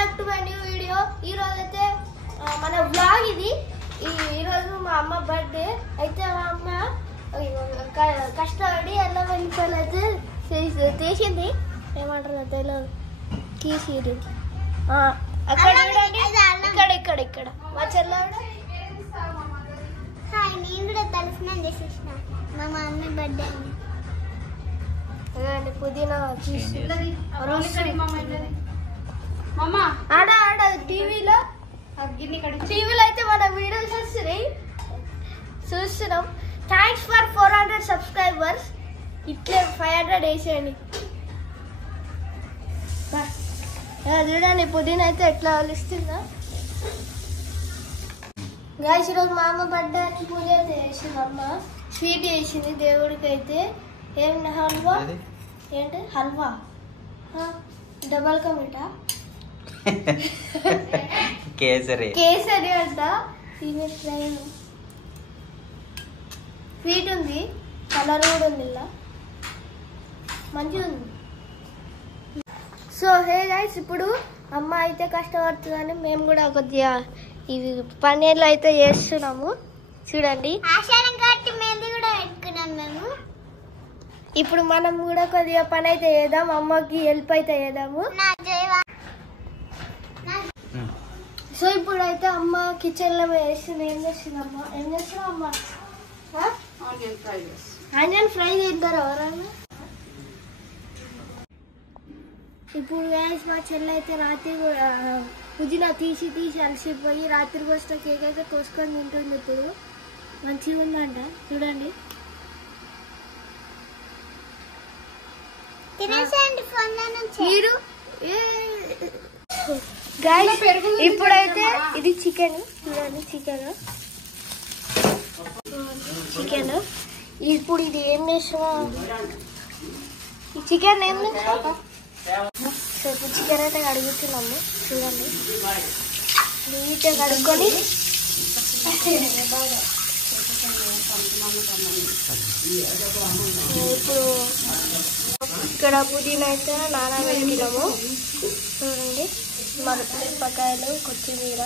Back to my new video. ఈ రోజు అయితే మన వ్లాగ్ ఇది. ఈ రోజు మా అమ్మ బర్త్డే అయితే మా అమ్మ కష్టపడి అల్లం వెల్లిపాయలు అయితే తీసింది. ఏమంటారు తెలియదు, తీసిరు. అక్కడ ఇక్కడ ఇక్కడ మా చెల్లెడు నేను కూడా తలస్నానం చేసేసిన మా మమ్మీ బర్త్డే అని పుదీనా ఆడ ఆడ టీవీలో అయితే మన వీడియోస్ చూస్తున్నాం. Thanks for 400 subscribers. ఇట్లే 500 వేసేయండి. చూడండి పుదీనా అయితే ఎట్లా వలిస్తుందా. గాయస్ ఈరోజు మా అమ్మ బర్త్డే పూజ అయితే చేసింది. అమ్మ స్వీట్ చేసింది దేవుడికి. అయితే ఏం హల్వా ఏంటి హల్వా డబల్ కా మీఠా కేసరి అంట. స్వీట్ ఉంది, కలర్ కూడా ఉంది, ఇలా మంచిగా ఉంది. సో హే గైస్, ఇప్పుడు అమ్మ అయితే కష్టపడుతుందని మేము కూడా కొద్దిగా ఇవి పన్నీర్లు అయితే చేస్తున్నాము. చూడండి మేము ఇప్పుడు మనం కూడా కొద్దిగా పని అయితే చేద్దాం. అమ్మకి హెల్ప్ అయితే చేద్దాము. సో ఇప్పుడు అయితే అమ్మ కిచెన్ లో వేస్తుంది. ఏం చేస్తుంది అమ్మ? ఏం చేస్తున్నావు అమ్మ? ఆనియన్ ఫ్రై తింటారు ఎవరన్నా? ఇప్పుడు వేసి మా చెల్లి అయితే రాత్రి పుదీనా తీసి అలసిపోయి రాత్రి వచ్చిన కేక్ అయితే కోసుకొని తింటుంది. ఇప్పుడు మంచిగా ఉందంట, చూడండి. మీరు ఇప్పుడైతే ఇది చికెన్, చూడండి చికెన్. ఇప్పుడు ఇది ఏం చేసినా ఈ చికెన్ ఏం లేదు. సో ఇప్పుడు చికెన్ అయితే కడుగుతున్నాము. చూడండి నీట్గా కడుక్కొని ఇప్పుడు ఇక్కడ పుదీనా అయితే నానబెట్టినాము. చూడండి మిరపకాయలు, కొత్తిమీర,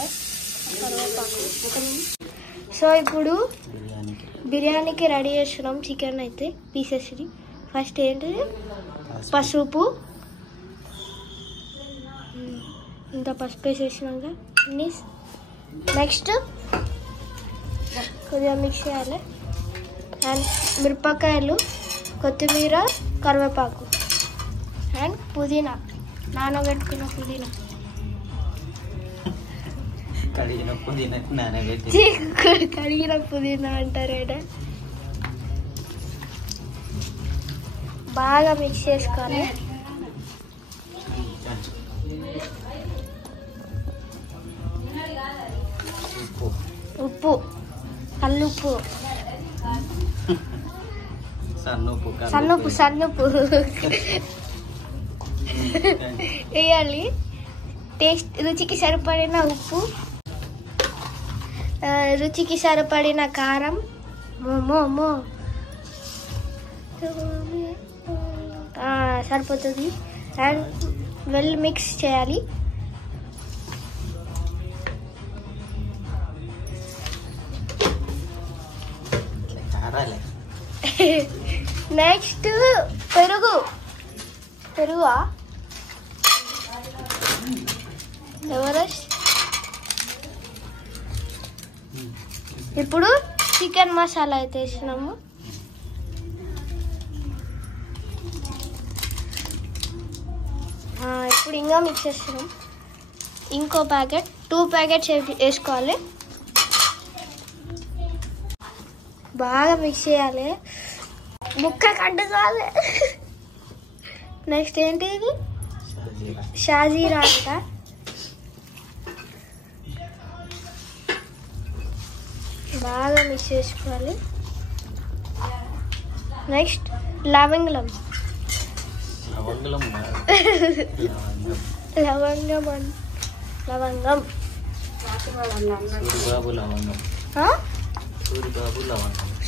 కరివేపాకు. సో ఇప్పుడు బిర్యానీకి రెడీ చేస్తున్నాం చికెన్ అయితే పీసెస్. ఫస్ట్ ఏంటిది పసుపు, ఇంత పసుపు వేసేసినాక నెక్స్ట్ కొద్దిగా మిక్స్ చేయాలి. అండ్ మిరపకాయలు, కొత్తిమీర, కరివేపాకు అండ్ పుదీనా, నానబెట్టుకున్న పుదీనా. కడిగిన పుదీనా అంటారేట. బాగా మిక్స్ చేసుకోవాలి. ఉప్పు, కల్లుప్పు, సన్నుప్పు వేయాలి. టేస్ట్ రుచికి సరిపడిన ఉప్పు, రుచికి సరిపడిన కారం, సరిపోతుంది. అండ్ వెల్ మిక్స్ చేయాలి. నెక్స్ట్ పెరుగా ఎవరెస్ట్. ఇప్పుడు చికెన్ మసాలా అయితే వేసినాము. ఇప్పుడు ఇంకా మిక్స్ చేస్తున్నాం. ఇంకో ప్యాకెట్, 2 ప్యాకెట్స్ వేసుకోవాలి. బాగా మిక్స్ చేయాలి, ముక్క కట్టుకోవాలి. నెక్స్ట్ ఏంటి ఇది షాజీరా అంట. బాగా మిక్స్ చేసుకోవాలి. నెక్స్ట్ లవంగం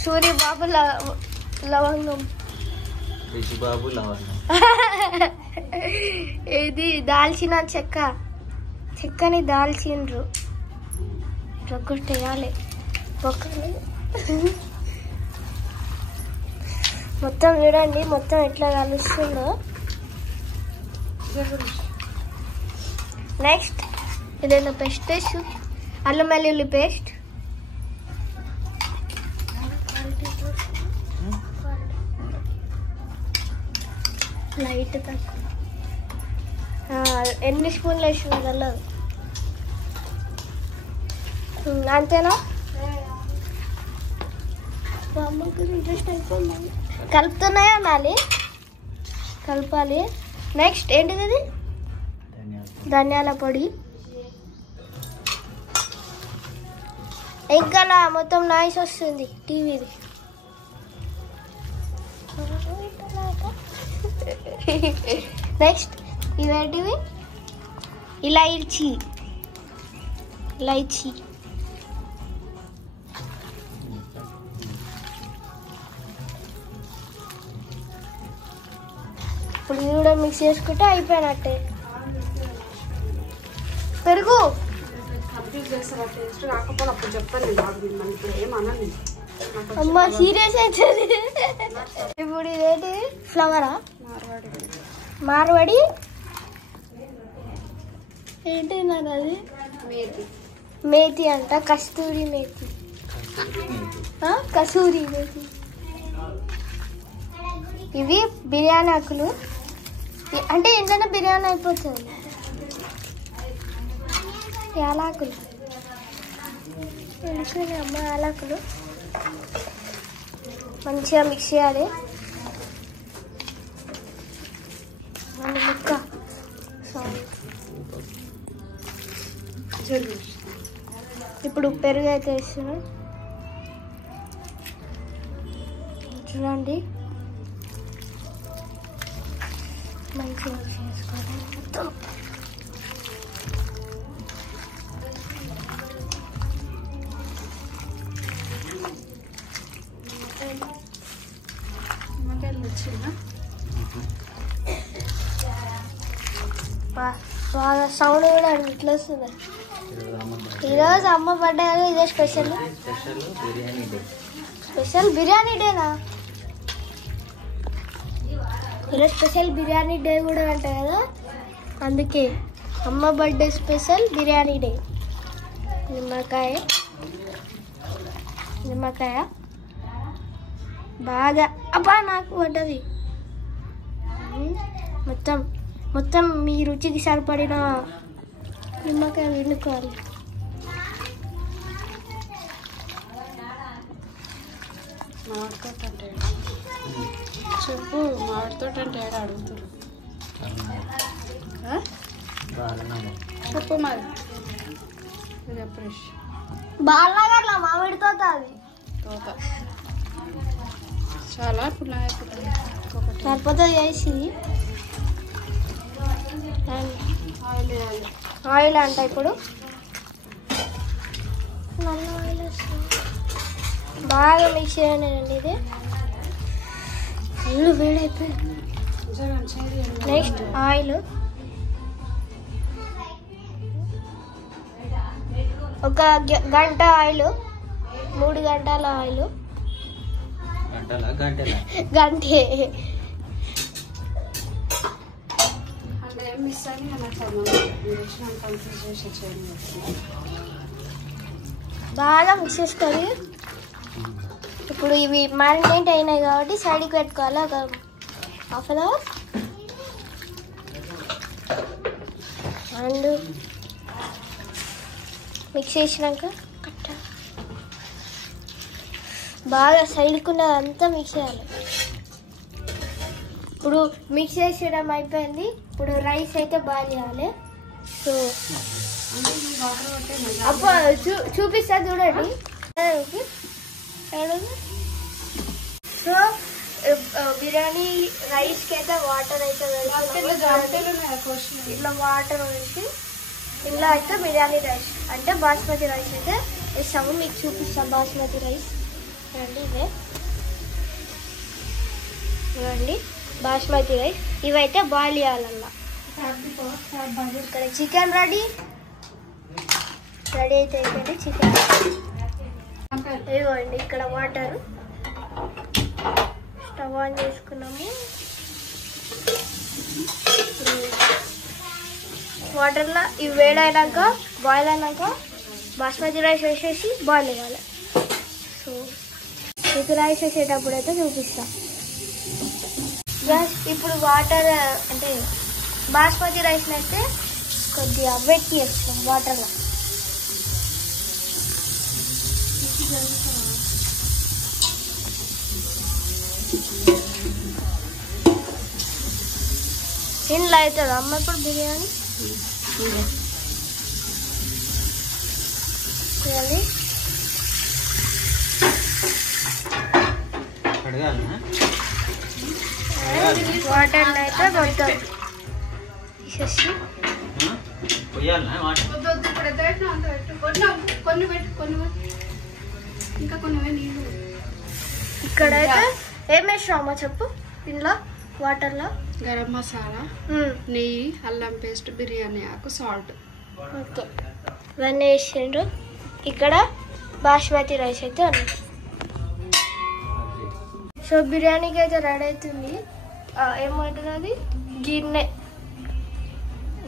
సూరిబాబు లవంగం ఇది దాల్చిన చెక్క చిక్కని దాల్చిండ్రు రొగ్గొట్టేయాలి పొక్కని. మొత్తం చూడండి మొత్తం ఎట్లా కలుస్తుందో. నెక్స్ట్ ఇదేదో పేస్ట్ వేసు, అల్లం వెల్లుల్లి పేస్ట్. లైట్ తక్కువ. ఎన్ని స్పూన్లు వేసిన తెల్లదు. అంతేనా? ఇంట్రెస్ట్ అయిపోయింది. కలుపుతున్నాయా అనాలి, కలపాలి. నెక్స్ట్ ఏంటిది ఇది? ధనియాల పొడి. ఇంకా మొత్తం నాయిస్ వస్తుంది టీవీది. నెక్స్ట్ ఇవేంటివి? ఇలాయచీ. ఇప్పుడు ఇది కూడా మిక్స్ చేసుకుంటే అయిపోయినట్టే. పెరుగు అమ్మ సీరియస్ అవుతుంది. ఇప్పుడు ఇదేంటి? ఫ్లవరా? మార్వాడి ఏంటి నాది? అది మేతి అంట. కస్తూరి మేతి, కసూరి మేతి. ఇవి బిర్యానీ ఆకులు. అంటే ఇంట్లోనే బిర్యానీ అయిపోతుంది. యాలకులు అమ్మ, యాలకులు మంచిగా మిక్స్ చేయాలి. ముక్క ఇప్పుడు పెరుగు అయితే వేస్తున్నాం. చూడండి మంచిగా మిక్స్ చేసుకోవాలి మొత్తం. బాగా సౌండ్ కూడా ఇట్లా వస్తుంది. ఈరోజు అమ్మ బర్త్డే కదా, ఇదే స్పెషల్ బిర్యానీ డేనా? ఈరోజు స్పెషల్ బిర్యానీ డే కూడా అంట కదా, అందుకే అమ్మ బర్త్డే స్పెషల్ బిర్యానీ డే. నిమ్మకాయ బాగా అబ్బా నాకు పడ్డది. మొత్తం మీ రుచికి సరిపడిన నిమ్మకాయ వండుకోవాలి. చెప్పు, మామిడితో అంటే ఏడా అడుగుతారు? చెప్పు మరి. బాగా మామిడి తోట, అది తోట చాలా పుల్ల సరిపోతుంది. వేసి ఆయిల్ అంట. ఇప్పుడు నల్ల ఆయిల్ బాగా మిక్స్ చేయండి. ఇది ఫుల్ వేడైపోయింది. నెక్స్ట్ ఆయిల్ ఒక గంట ఆయిల్, 3 గంటల ఆయిల్. గంటే బాగా మిక్స్ చేసుకొని ఇప్పుడు ఇవి మ్యారినేట్ అయినాయి కాబట్టి సైడ్కి పెట్టుకోవాలి ఒక half an hour. And mix చేసినాక బాగా సైడ్కి ఉన్నదంతా మిక్స్ చేయాలి. ఇప్పుడు మిక్స్ చేసేయడం అయిపోయింది. ఇప్పుడు రైస్ అయితే బాగా చేయాలి. సో అప్పుడు చూపిస్తా చూడండి. సో బిర్యానీ రైస్కి అయితే వాటర్ అయితే ఇట్లా వాటర్ వేసి ఇలా అయితే బిర్యానీ రైస్ అంటే బాస్మతి రైస్ అయితే వేస్తాము. మీకు చూపిస్తాం బాస్మతి రైస్. చూడండి ఇదే, చూడండి బాస్మతి రైస్. ఇవైతే బాయిల్ చేయాలన్నా. ఇక్కడ చికెన్ రెడీ, రెడీ అయితే అయిపోయింది చికెన్. ఇదిగోండి ఇక్కడ వాటర్ స్టవ్ ఆన్ చేసుకున్నాము. వాటర్లో ఇవి వేడైనాక బాయిల్ అయినాక బాస్మతి రైస్ వేసేసి బాయిల్ అవ్వాలి. సో మీకు రైస్ వేసేటప్పుడు అయితే చూపిస్తాం. ఇప్పుడు వాటర్ అంటే బాస్మతి రైస్ అయితే కొద్దిగా వెట్టి వేస్తాం వాటర్లో. ఇంట్లో అవుతుంది అమ్మ ఇప్పుడు బిర్యానీ చూడండి. వాటర్ అయితే మొత్తం తీసేసి ఇక్కడైతే ఏం వేసినామా చెప్పు ఇంట్లో వాటర్లో? గరం మసాలా, నెయ్యి, అల్లం పేస్ట్, బిర్యానీ ఆకు, సాల్ట్. ఓకే ఇవన్నీ వేసిండ్రు. ఇక్కడ బాస్మతి రైస్ అయితే ఉన్నాయి. సో బిర్యానీకి అయితే రెడీ అవుతుంది. ఏమంటుంది అది గిన్నె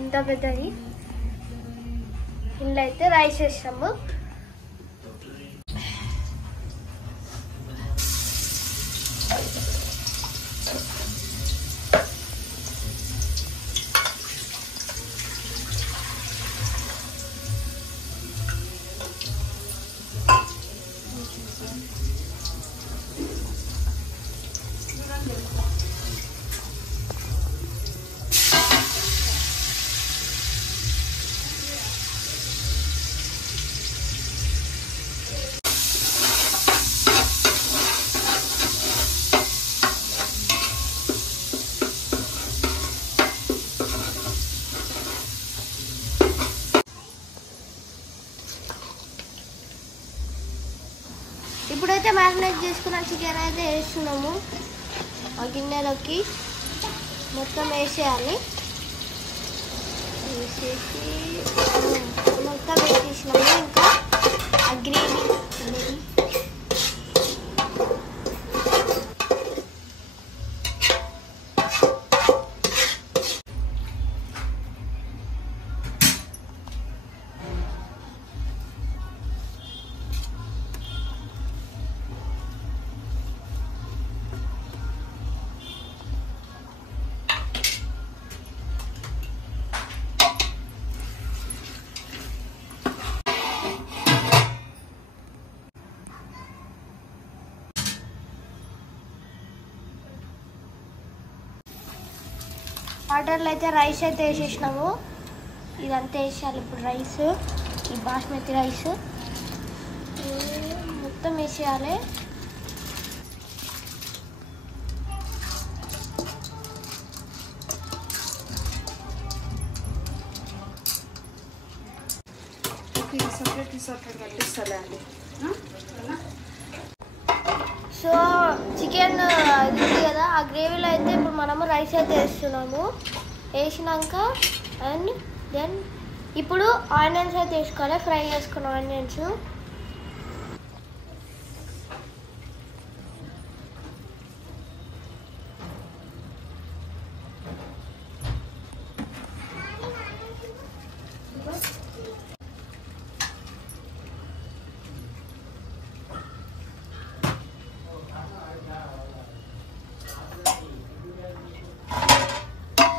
ఇంత పెద్దది. ఇంట్లో అయితే రైస్ వేస్తాము. ఇప్పుడైతే మ్యారినేట్ చేసుకున్న చికెన్ అయితే వేస్తున్నాము. ఆ గిన్నెలోకి మొత్తం వేసేయాలి. వేసేసి మొత్తం వేసేసినాము. ఇంకా ఆ గ్రేవీ అనేది వాటర్లో అయితే రైస్ అయితే వేసేసినాము. ఇదంతా వేసేయాలి ఇప్పుడు రైస్. ఈ బాస్మతి రైస్ మొత్తం వేసేయాలి. సో చికెన్ ఇది ఉంది కదా, ఆ గ్రేవీలో అయితే ఇప్పుడు మనము రైస్ అయితే వేస్తున్నాము. వేసినాక అండ్ దెన్ ఇప్పుడు ఆనియన్స్ అయితే వేసుకోవాలి. ఫ్రై చేసుకున్న ఆనియన్స్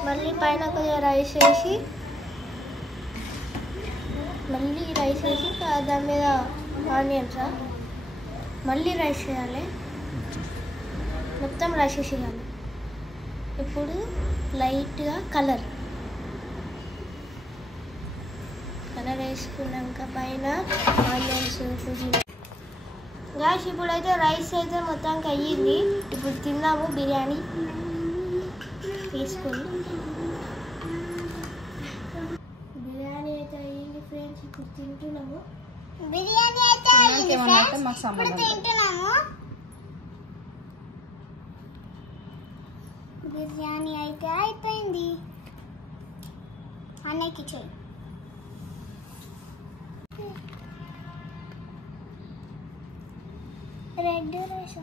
మళ్ళీ పైన కొంచెం రైస్ వేసి మళ్ళీ రైస్ వేసి దాని మీద ఆనియన్స్ మళ్ళీ రైస్ వేయాలి. మొత్తం రైస్ వేసేయాలి. ఇప్పుడు లైట్గా కలర్ వేసుకున్నాక పైన ఆనియన్స్ పుదీనా. గాయస్ ఇప్పుడైతే రైస్ అయితే మొత్తానికి అయ్యింది. ఇప్పుడు తిన్నాము బిర్యానీ తీసుకొని. బిర్యానీ అయితే అయ్యింది ఫ్రెండ్స్. ఇప్పుడు తింటున్నాము. బిర్యానీ అయితే అయ్యింది ఫ్రెండ్స్. ఇప్పుడు తింటున్నాము. బిర్యానీ అయితే అయిపోయింది. అన్నయ్యకి చెయ్యి. రెడ్ రైస్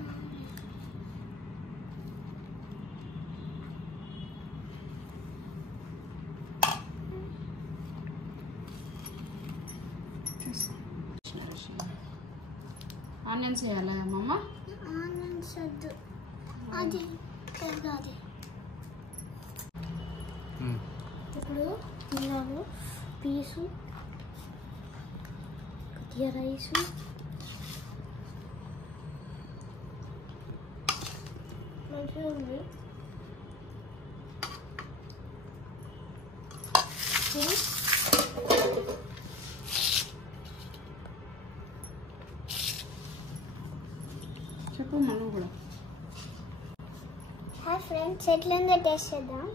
ఆనియన్స్ వేయాలా అమ్మమ్మ? ఆనియన్స్ వద్దు, అది అది ఇప్పుడు తిన్నాను పీసు కొద్దిగా రైసు మంచిగా ఉంది. చెప్పు మనం కూడా. హాయ్ ఫ్రెండ్స్, ఎట్లుందో టేస్ట్ చేద్దాం.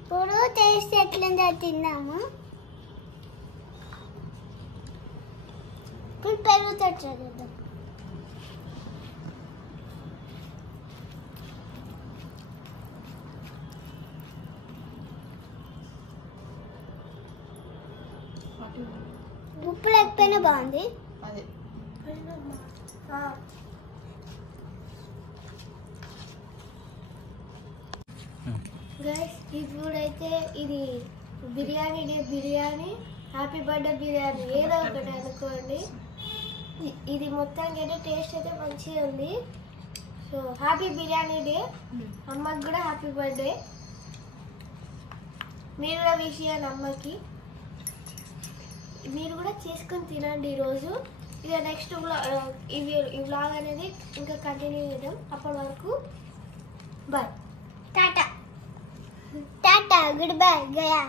ఇప్పుడు టేస్ట్ ఎట్లుందో తిందాము. ఇప్పుడు పెరుగుతో చేద్దాం. ఉప్పు లేకపోయినా బాగుంది. అదే గైస్ ఇప్పుడైతే ఇది బిర్యానీ హ్యాపీ బర్త్డే బిర్యానీ ఏదో ఒకటి అనుకోండి. ఇది మొత్తానికి అయితే టేస్ట్ అయితే మంచిగా ఉంది. సో హ్యాపీ బిర్యానీ డే, అమ్మకి కూడా హ్యాపీ బర్త్డే. మీరు కూడా విష్ చేయండి అమ్మకి. మీరు కూడా చేసుకొని తినండి ఈరోజు. ఇక నెక్స్ట్ ఈ వ్లాగ్ అనేది ఇంకా కంటిన్యూ చేద్దాం. అప్పటి వరకు bye, tata tata, good bye Gaya.